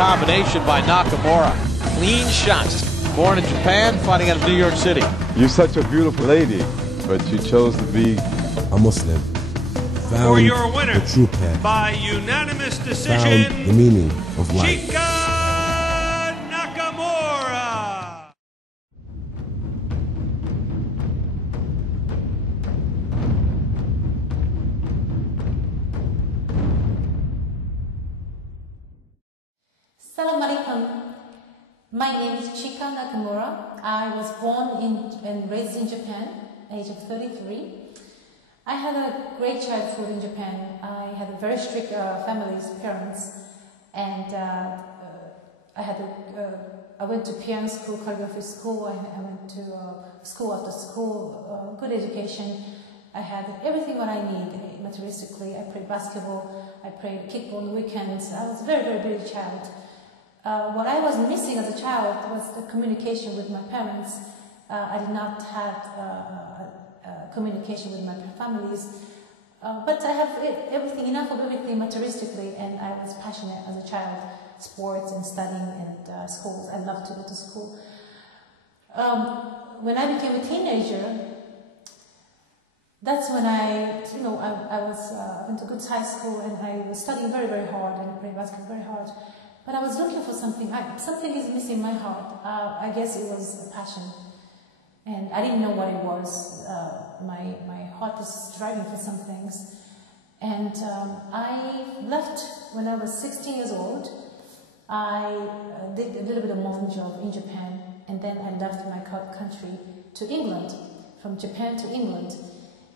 combination by Nakamura. Clean shots. Born in Japan, fighting out of New York City. You're such a beautiful lady, but you chose to be a Muslim. Found for your winner, the true path. By unanimous decision, found the meaning of life. Chika Nakamura. Assalamu alaikum. My name is Chika Nakamura. I was born and raised in Japan, age of 33. I had a great childhood in Japan. I had a very strict parents, and I went to piano school, calligraphy school. I went to school after school, good education. I had everything what I need materialistically. I played basketball, I played kickball on the weekends. I was a very, very busy child. What I was missing as a child was the communication with my parents. I did not have communication with my families, but I have everything, enough of everything materialistically, and I was passionate as a child, sports and studying and schools. I loved to go to school. When I became a teenager, that's when I went to good high school, and I was studying very, very hard and playing basketball very hard. But I was looking for something. Something is missing in my heart. I guess it was a passion, and I didn't know what it was. My heart was striving for some things, and I left when I was 16 years old. I did a little bit of modeling job in Japan, and then I left my country to England, from Japan to England,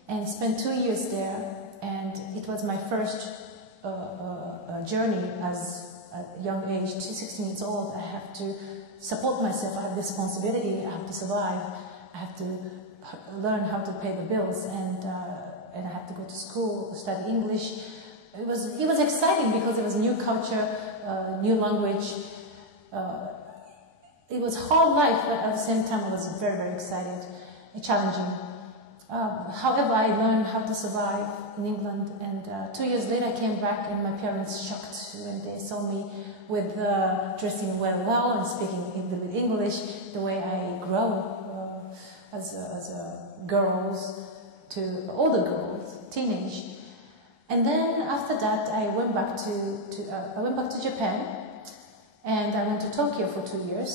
and spent 2 years there. And it was my first journey as a young age, 16 years old. I have to support myself. I have responsibility. I have to survive. I have to learn how to pay the bills, and I have to go to school, study English. It was exciting because it was a new culture, new language. It was hard life, but at the same time I was very, very excited, challenging. However, I learned how to survive in England, and 2 years later I came back, and my parents shocked when they saw me with dressing well and speaking with English, the way I grow as girls to older girls, teenage. And then after that I went back to Japan, and I went to Tokyo for 2 years,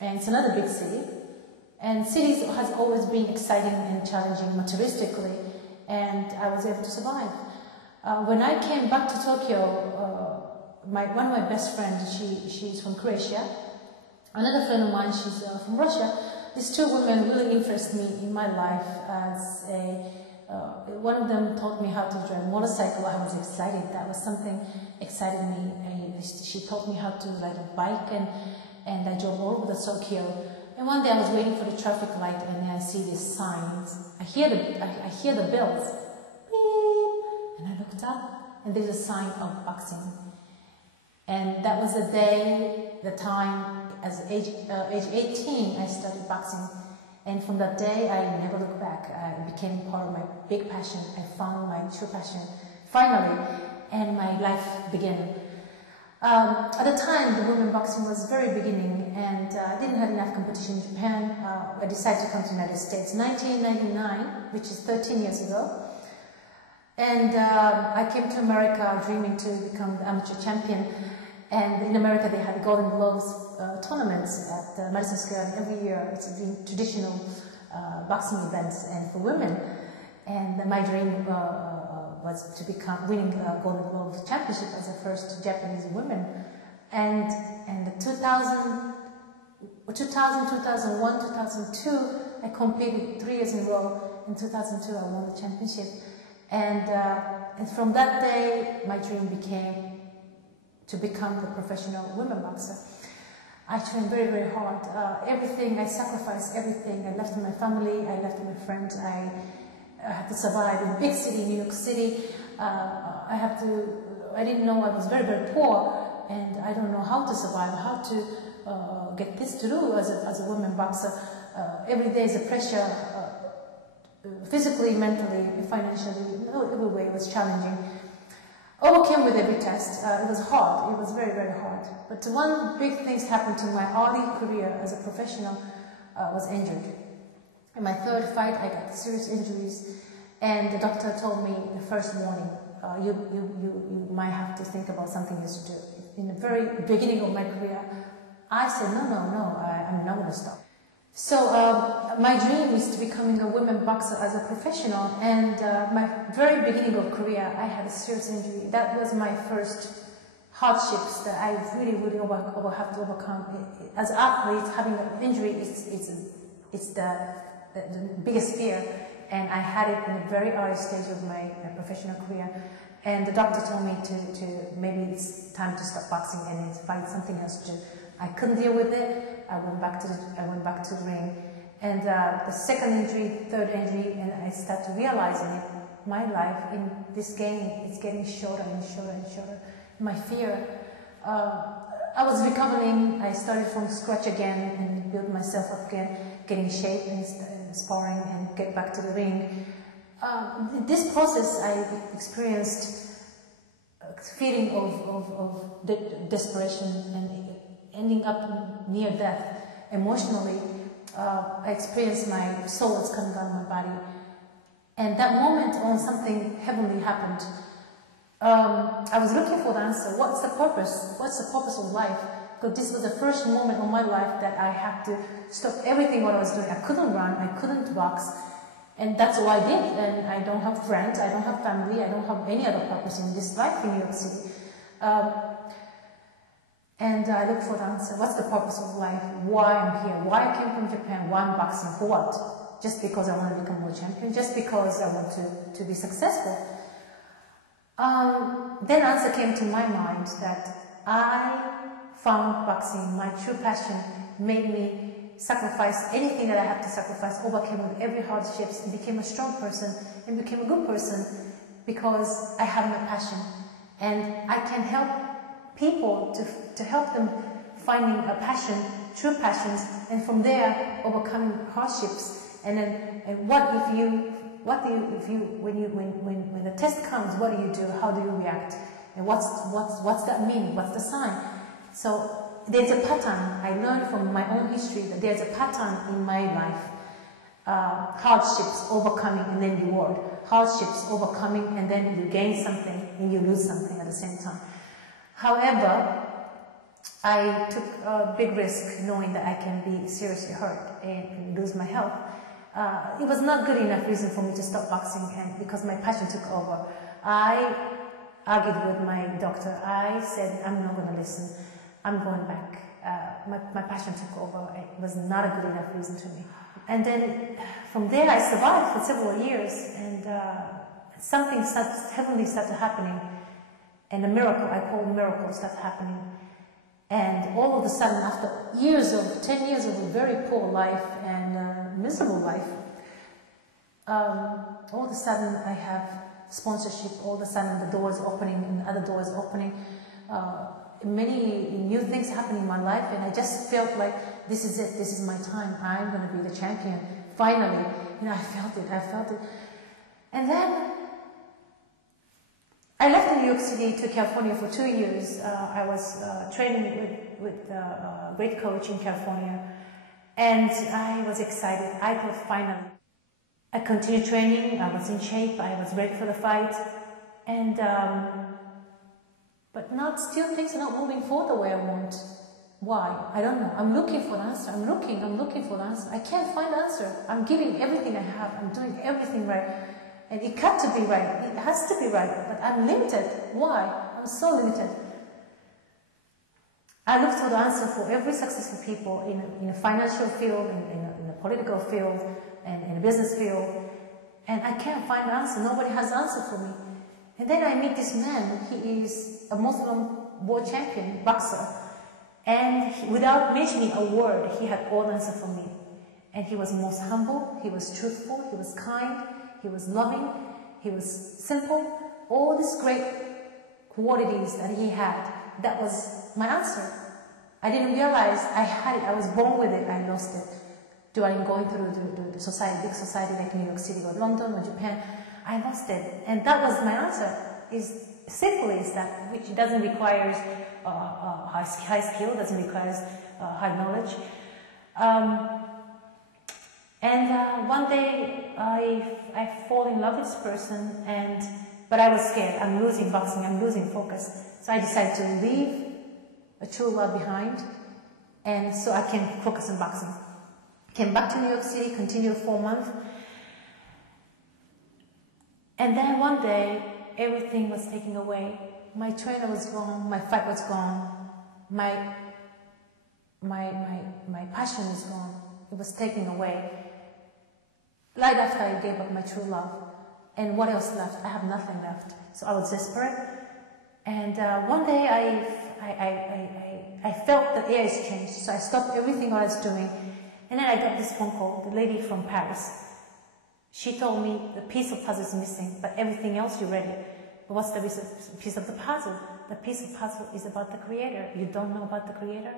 and it's another big city. And cities has always been exciting and challenging materialistically, and I was able to survive. When I came back to Tokyo, one of my best friends, she's from Croatia. Another friend of mine, she's from Russia. These two women really interested me in my life as one of them taught me how to drive a motorcycle. I was excited. That was something excited me. She taught me how to ride a bike, and I drove all over the Tokyo. And one day I was waiting for the traffic light, and I see these signs. I hear the bells, beep, and I looked up, and there's a sign of boxing. And that was the day, the time, as age 18, I started boxing. And from that day, I never looked back. It became part of my big passion. I found my true passion, finally, and my life began. At the time, the women boxing was very beginning, and I didn't have enough competition in Japan. I decided to come to the United States, 1999, which is 13 years ago. And I came to America dreaming to become the amateur champion. And in America, they had Golden Gloves tournaments at Madison Square every year. It's a traditional boxing events and for women. And my dream was to winning Golden Glove Championship as the first Japanese woman. And the 2000, 2001, 2002, I competed 3 years in a row. In 2002, I won the championship. And from that day, my dream became to become the professional women boxer. I trained very, very hard. Everything, I sacrificed everything. I left my family, I left my friends. I had to survive in big city, New York City. I didn't know, I was very, very poor, and I don't know how to survive, how to get this to do as a woman boxer. Every day is a pressure, physically, mentally, financially, every way it was challenging. Overcame with every test. It was hard. It was very, very hard. But one big thing happened to my early career as a professional. Was injured. In my third fight, I got serious injuries, and the doctor told me the first morning, you might have to think about something else to do. In the very beginning of my career, I said, no, I'm not going to stop. So my dream is to becoming a women boxer as a professional, and my very beginning of career, I had a serious injury. That was my first hardships that I really have to overcome. As athletes, having an injury it's the biggest fear, and I had it in a very early stage of my professional career. And the doctor told me to maybe it's time to stop boxing and find something else to do. I couldn't deal with it. I went back to the ring, and the second injury, third injury, and I started realizing it. My life in this game is getting shorter and shorter and shorter. My fear. I was recovering. I started from scratch again and built myself up again, getting in shape and sparring and get back to the ring. This process, I experienced a feeling of desperation and ending up near death. Emotionally, I experienced my soul was coming out of my body, and that moment when something heavenly happened. I was looking for the answer. What's the purpose? What's the purpose of life? Because this was the first moment of my life that I had to stop everything what I was doing. I couldn't run, I couldn't box, and that's what I did. And I don't have friends, I don't have family, I don't have any other purpose in this life in New York City. And I looked for the answer. What's the purpose of life? Why I'm here? Why I came from Japan? Why I'm boxing? For what? Just because I want to become world champion? Just because I want to be successful? Then answer came to my mind that I found boxing, my true passion, made me sacrifice anything that I had to sacrifice, overcame with every hardships, and became a strong person, and became a good person because I have my passion. And I can help people to help them finding a passion, true passions, and from there overcoming hardships. And then, when the test comes, what do you do? How do you react? And what's that mean? What's the sign? So there's a pattern. I learned from my own history that there's a pattern in my life. Hardships, overcoming, and then reward. Hardships, overcoming, and then you gain something and you lose something at the same time. However, I took a big risk knowing that I can be seriously hurt and lose my health. It was not good enough reason for me to stop boxing, and because my passion took over. I argued with my doctor. I said, I'm not going to listen. I'm going back. My passion took over. It was not a good enough reason to me. And then from there I survived for several years, and something heavenly started happening, and a miracle, I call miracle, started happening. And all of a sudden, after 10 years of a very poor life and miserable life, all of a sudden I have sponsorship, all of a sudden the doors opening and other doors opening. Many new things happening in my life, and I just felt like this is it, this is my time, I'm going to be the champion, finally. I felt it. And then I left New York City to California for 2 years. I was training with a great coach in California, and I was excited. I thought finally. I continued training, I was in shape, I was ready for the fight, and but still things are not moving forward the way I want. Why? I don't know. I'm looking for an answer. I'm looking for an answer. I can't find an answer. I'm giving everything I have. I'm doing everything right. And it got to be right. It has to be right. But I'm limited. Why? I'm so limited. I look for the answer for every successful people in a financial field, in a political field, and in a business field. And I can't find an answer. Nobody has an answer for me. And then I meet this man. He is a Muslim world champion boxer. And without mentioning a word, he had all answer for me. And he was most humble, he was truthful, he was kind, he was loving, he was simple. All these great qualities that he had, that was my answer. I didn't realize I had it, I was born with it, I lost it. During going through the society, big society like New York City or London or Japan, I lost it. And that was my answer, is simply is that, which doesn't require high skill, doesn't require high knowledge. One day I fall in love with this person, but I was scared. I'm losing boxing. I'm losing focus. So I decided to leave a true love behind, and so I can focus on boxing. Came back to New York City, continued 4 months, and then one day everything was taken away. My trainer was gone. My fight was gone. My passion was gone. It was taken away. Right after I gave up my true love, and what else left? I have nothing left. So I was desperate, and one day I felt the air is changed. So I stopped everything I was doing, and then I got this phone call. The lady from Paris. She told me the piece of puzzle is missing, but everything else you're ready. But what's the piece of the puzzle? The piece of puzzle is about the Creator. You don't know about the Creator?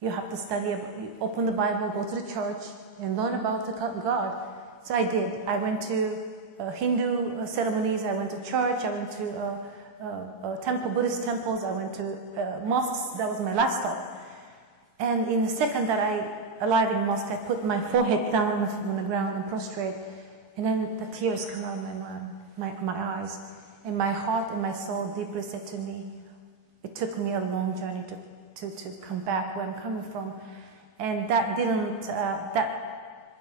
You have to study, open the Bible, go to the church, and learn about the God. So I did. I went to Hindu ceremonies, I went to church, I went to temple, Buddhist temples, I went to mosques. That was my last stop. And in the second that I arrived in mosque, I put my forehead down on the ground and prostrate, and then the tears come out of my eyes, and my heart and my soul deeply said to me, it took me a long journey to come back where I'm coming from, and that didn't.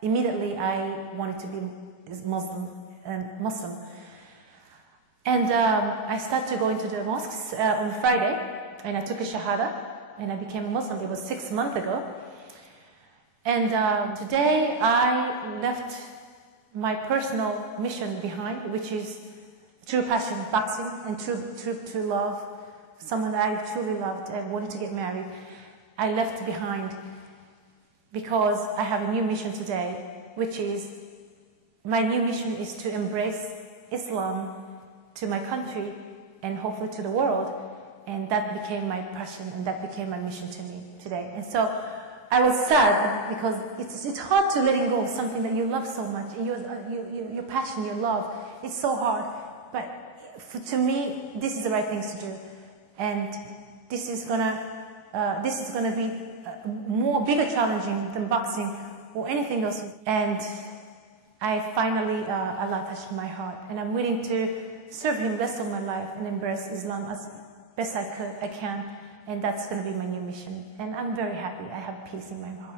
Immediately I wanted to be Muslim, and I started to go into the mosques on Friday, and I took a shahada, and I became a Muslim. It was 6 months ago, and today I left my personal mission behind, which is true passion, boxing, and true love. Someone that I truly loved and wanted to get married, I left behind because I have a new mission today, which is, my new mission is to embrace Islam to my country and hopefully to the world, and that became my passion and that became my mission to me today. And so I was sad because it's hard to letting go of something that you love so much, and your passion, your love, it's so hard, but to me, this is the right thing to do. And this is gonna be bigger challenging than boxing or anything else. And I finally, Allah touched my heart, and I'm willing to serve Him the rest of my life and embrace Islam as best I can, and that's gonna be my new mission. And I'm very happy. I have peace in my heart.